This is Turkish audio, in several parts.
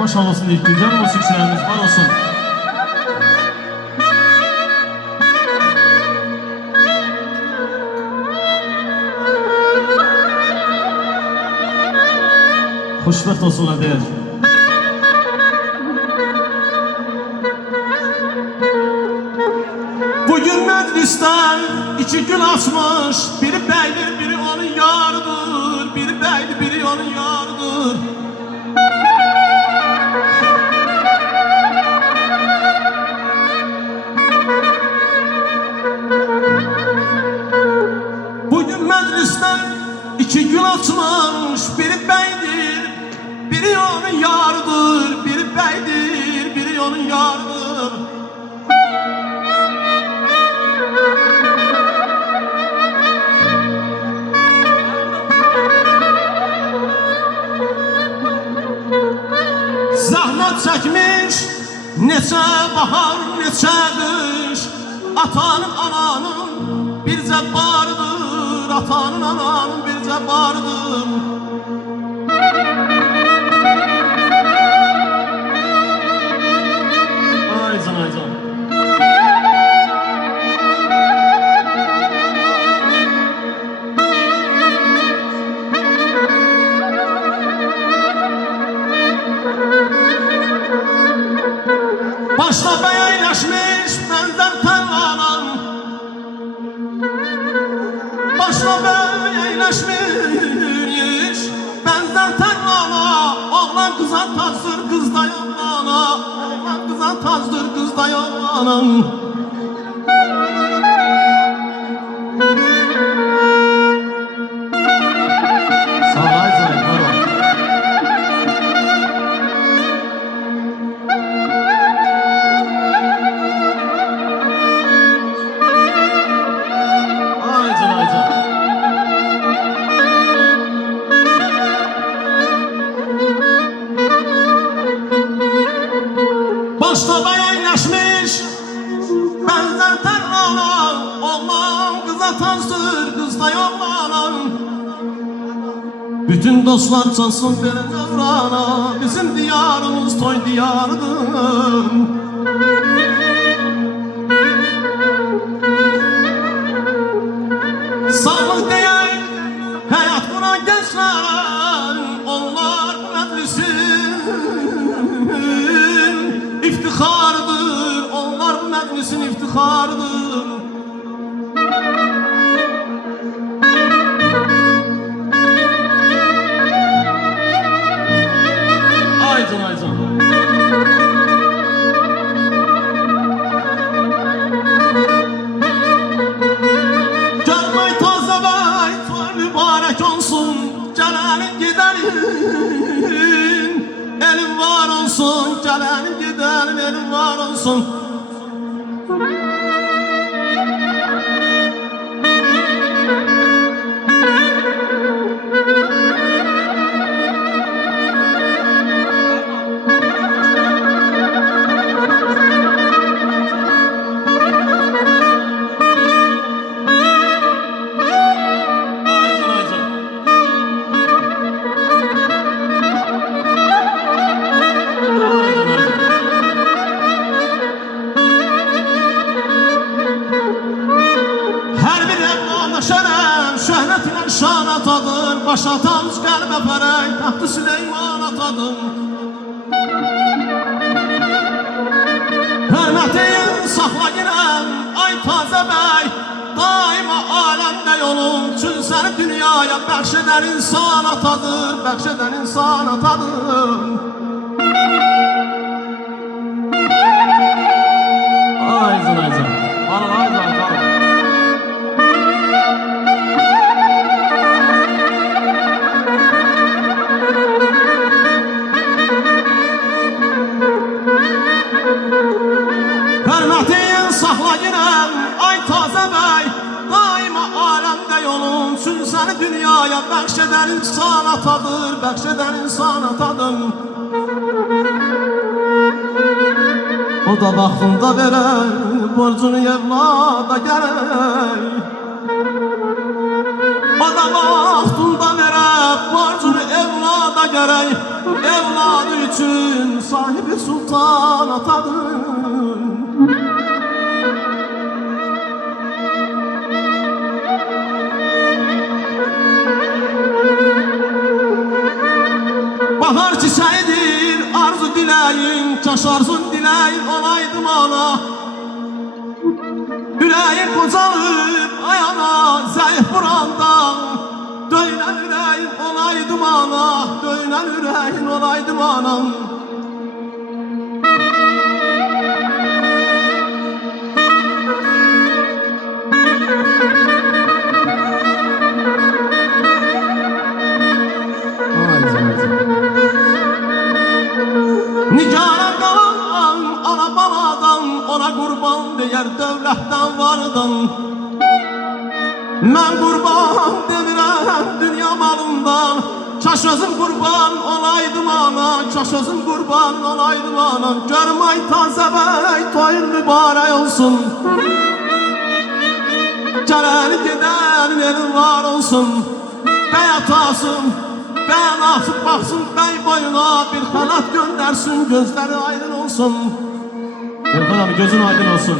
Maşallah olsun deyip güzel musikçilerimiz var olsun. Xoşbəxt olsunlar deyir. Bugün meclisten iki gün açmış, biri beydir, biri onun yarıdır. Biri beydir, biri onun yarıdır. Bugün meclisten iki gün açmış, biri beydir, biri onun yarıdır. Biri beydir, biri onun yarıdır. Zahmet çekmiş neçə bahar, neçə qış. Atanın, ananın bir cəbbarıdır. Atanın, ananın bir cəbbarıdır. Aycan, aycan. Başla beyleşmiş benden tenlanan. Başla beyleşmiş benden tenlana. Oğlan kıza tazdır, kız da yollana. Oğlan kıza tazdır, kız da yollana. Sağ zayıf var o. Başta beyleşmiş benzer tenlanan. Oğlan kıza tazdır, kız da yollanan. Bütün dostlar çalsın bir devrana. Bizim diyarımız toy diyarıdır. Sağlık değil hayat buna gençler. Onlar bu meclisin iftiharıdır. Onlar bu meclisin iftiharıdır. Aycan, aycan. Gelmey taze bey, toy mübarek olsun. Gelenin gidenin elin var olsun. Gelenin gidenin elin var olsun. Şöhret ile şan atadır. Başa tac qəlbə fərək, taxtı Süleyman atadır. Hörmətin saxlayırəm ay tazə bəy. Daima aləmdə yolum üçün səni dünyaya bəxş edən insan atadır. Bəxş edən insan atadır. Aycan, aycan. Varın, aycan, varın. Hörmətin saxlayırəm ay tazə bəy. Daima aləmdə yolun üçün səni dünyaya bəxş edən insan atadır. Bəxş edən insan atadır. O da vaxtında verər borcunu evlada gərək. O da vaxtında verər borcunu evlada gərək. evladı üçün sahibi sultan atadır. Bahar çiçeğidir arzu dileyin, kaş arzun dileyin olaydım ana. Yüreğim kocalıp ayana, zayıf burandan döyünen yüreğin olaydım ana, döyünen yüreğin olaydım anam. Nigaran qalan ana baladan, ona qurban deyər dövlətdən vardan. Mən qurban demirəm dünya malından, kaş özüm qurban olaydım ana, kaş özüm qurban olaydım ana. Görüm ay tazə bəy, toyun mübarək olsun. Gələni gedənin elin var olsun. Bəy atasın, bəy anası baxsın, bəy boyuna bir xalat göndərsin, gözləri aydın olsun. Elxan abi gözün aydın olsun.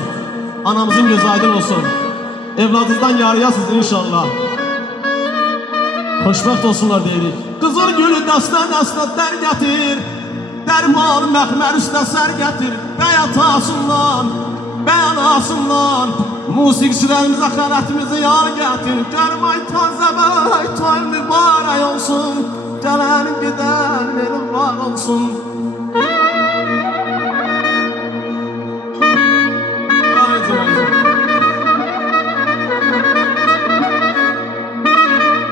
Anamızın gözü aydın olsun. Evladınızdan yarıyasınız inşallah. Xoşbəxt olsunlar deyirik. Qızıl gülü dəstə dər gətir, dərman məxmər üstə sər gətir. Bəy atasından, bəy anasından, musiqiçilərimizə xələtimizi yar gətir. Görüm ay tazə bəy, toy mübarək olsun. Gələnin gedənin elin var olsun.